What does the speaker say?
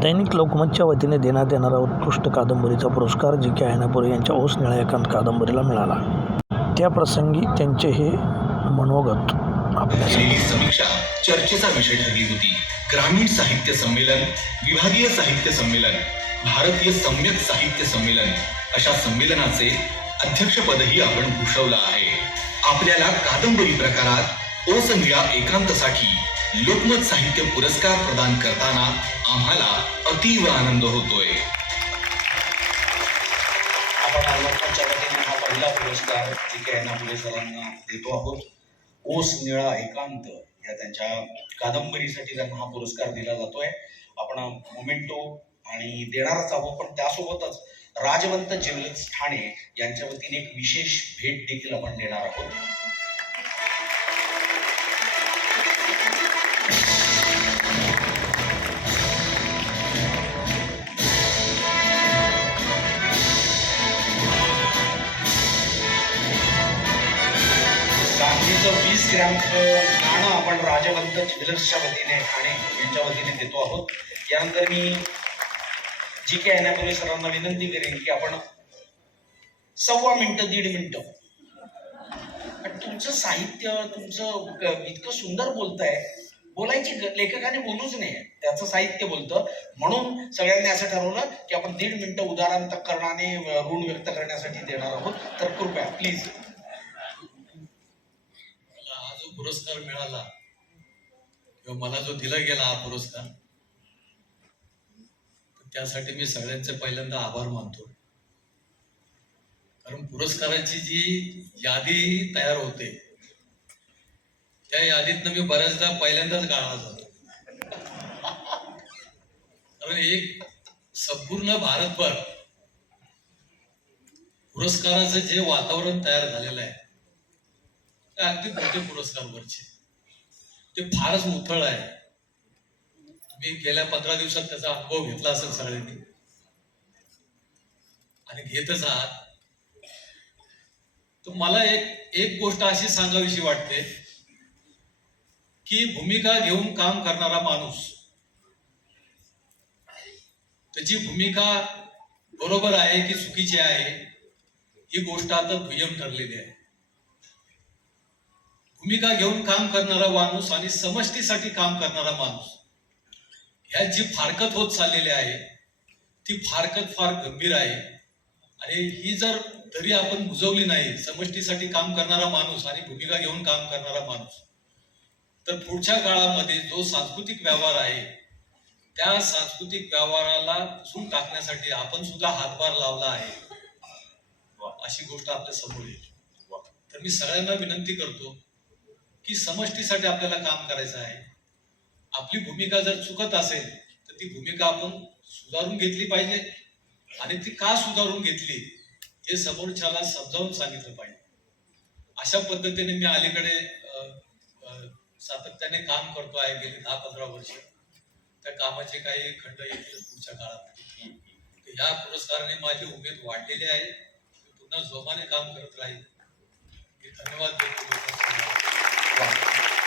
दैनिक लोकमतच्या वतीने देण्यात येणारा उत्कृष्ट कादंबरीचा पुरस्कार जी के आयनापुरे यांच्या ओस निळा एकांत कादंबरीला मिळाला. त्याप्रसंगी त्यांचे हे मनोगत आपल्यासाठी समीक्षा. चर्चेचा विषय ठरली होती. ग्रामीण साहित्य संमेलन विभागीय साहित्य संमेलन भारतीय सम्यक साहित्य संमेलन अशा संमेलनाचे अध्यक्षपदही आपण भूषवलं आहे. आपल्याला कादंबरी प्रकारात ओसंग्या एकांतसाठी लोकमत साहित्य पुरस्कार प्रदान करताना आम्हाला अतीव आनंद होतोय. आपण लोकांच्या हा पहिला पुरस्कार जी के नापुले सरांना देतो आहोत. ओस निळा एकांत या त्यांच्या कादंबरीसाठी त्यांना हा पुरस्कार दिला जातोय. आपण मोमेंटो आणि देणारच आहोत पण त्यासोबतच राजवंत ज्वेलर्स ठाणे यांच्या वतीने एक विशेष भेट देखील आपण देणार आहोत. चांदीचं गाणं आपण राजवंत ज्वेलर्सच्या वतीने आणि यांच्या वतीने देतो आहोत. यानंतर मी जी के येण्यापूर्वी सरांना विनंती करेन की आपण सव्वा मिनटं दीड मिनटं. तुमचं साहित्य तुमचं इतकं सुंदर बोलताय. बोलायची ग- लेखकाने बोलूच नाही त्याचं साहित्य बोलतं. म्हणून सगळ्यांनी असं ठरवलं की आपण दीड मिनिटं उदाहरणकरणाने ऋण व्यक्त करण्यासाठी देणार आहोत. तर कृपया प्लीज पुरस्कार मिळाला किंवा मला जो दिला गेला हा पुरस्कार त्यासाठी मी सगळ्यांचे पहिल्यांदा आभार मानतो. कारण पुरस्काराची जी यादी तयार होते त्या यादीतनं मी बऱ्याचदा पहिल्यांदाच गाळला जातो. कारण एक संपूर्ण भारतभर पुरस्काराचं जे वातावरण तयार झालेलं आहे ते अगदी मोठे पुरस्कार वरचे. ते फारच उथळ आहे. तुम्ही गेल्या पंधरा दिवसात त्याचा अनुभव घेतला असेल सगळ्यांनी. आणि घेतच आहात. तर मला एक एक गोष्ट अशी सांगावीशी वाटते की भूमिका घेऊन काम करणारा माणूस त्याची भूमिका बरोबर आहे की चुकीची आहे ही गोष्ट आता दुय्यम ठरलेली आहे. भूमिका घेऊन काम करणारा माणूस आणि समष्टीसाठी काम करणारा माणूस ह्यात जी फारकत होत चाललेली आहे ती फारकत फार गंभीर आहे. आणि ही जर तरी आपण बुजवली नाही समष्टीसाठी काम करणारा माणूस आणि भूमिका घेऊन काम करणारा माणूस तर पुढच्या काळामध्ये जो सांस्कृतिक व्यवहार आहे त्या सांस्कृतिक व्यवहाराला पुसून टाकण्यासाठी आपण सुद्धा हातभार लावला आहे. अशी गोष्ट आपल्यासमोर येईल. तर मी सगळ्यांना विनंती करतो की समष्टीसाठी आपल्याला काम करायचं आहे. आपली भूमिका जर चुकत असेल तर ती भूमिका आपण सुधारून घेतली पाहिजे आणि ती का सुधारून घेतली हे समोरच्याला समजावून सांगितलं पाहिजे. अशा पद्धतीने मी अलीकडे सातत्याने काम करतो आहे गेली दहा पंधरा वर्ष. त्या कामाचे काही खंड येतील पुढच्या काळात. ह्या या पुरस्काराने माझी उमेद वाढलेली आहे. पुन्हा जोमाने काम करत राहील धन्यवाद देतो. Thank you.